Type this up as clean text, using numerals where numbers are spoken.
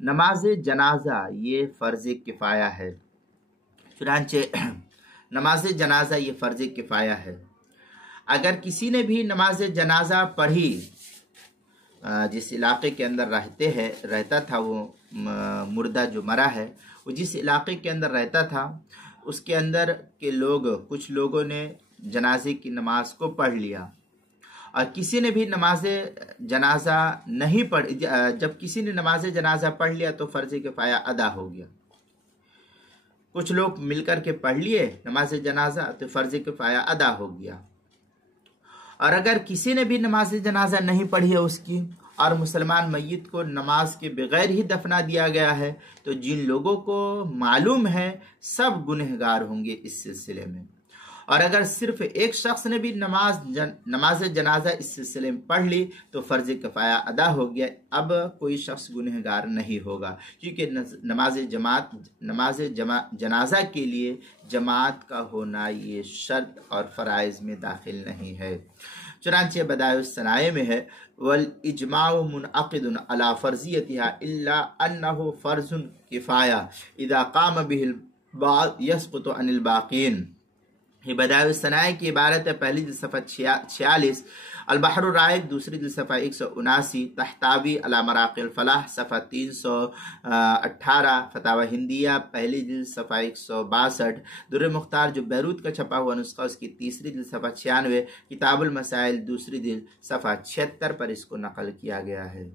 نماز جنازہ یہ فرض کفایہ ہے۔ چنانچہ نماز جنازہ یہ فرض کفایہ ہے۔ اگر کسی نے بھی نماز جنازہ پڑھی، جس علاقے کے اندر رہتا تھا، وہ مردہ جو مرا ہے وہ جس علاقے کے اندر رہتا تھا، اس کے اندر کے کچھ لوگوں نے جنازے کی نماز کو پڑھ لیا، اور کسی نے بھی نماز جنازہ نہیں پڑھی، جب کسی نے نماز جنازہ پڑھ لیا تو فرض کفایہ ادا ہو گیا۔ کچھ لوگ مل کر کے پڑھ لیے نماز جنازہ تو فرض کفایہ ادا ہو گیا۔ اور اگر کسی نے بھی نماز جنازہ نہیں پڑھی ہے اس کی، اور مسلمان میت کو نماز کے بغیر ہی دفنا دیا گیا ہے، تو جن لوگوں کو معلوم ہے سب گنہگار ہوں گے اس سلسلے میں۔ اور اگر صرف ایک شخص نے بھی نماز جنازہ اس سلسلے میں پڑھ لی تو فرض کفایہ ادا ہو گیا، اب کوئی شخص گنہگار نہیں ہوگا، کیونکہ نماز جنازہ کے لیے جماعت کا ہونا یہ شرط اور فرائض میں داخل نہیں ہے۔ چنانچہ بدائع الصنائع میں ہے وَالْإِجْمَاعُ مُنْعَقِدٌ عَلَى فَرْضِيَّتِهَا إِلَّا أَنَّهُ فَرْضٌ كِفَایَةٌ إِذَا قَامَ بِهِ الْبَعْضُ يَسْقُطُ عَنِ الْبَاقِينَ۔ یہ بدائع الصنائع کی عبارت ہے، پہلی جلد صفحہ 46، البحر الرائق دوسری جلد صفحہ 179، تحتاوی علی مراقی الفلاح صفحہ 318، فتاوی ہندیہ پہلی جلد صفحہ 162، در مختار جو بیروت کا چھپا ہوا نسخہ اس کی تیسری جلد صفحہ 96، کتاب المسائل دوسری جلد صفحہ 76 پر اس کو نقل کیا گیا ہے۔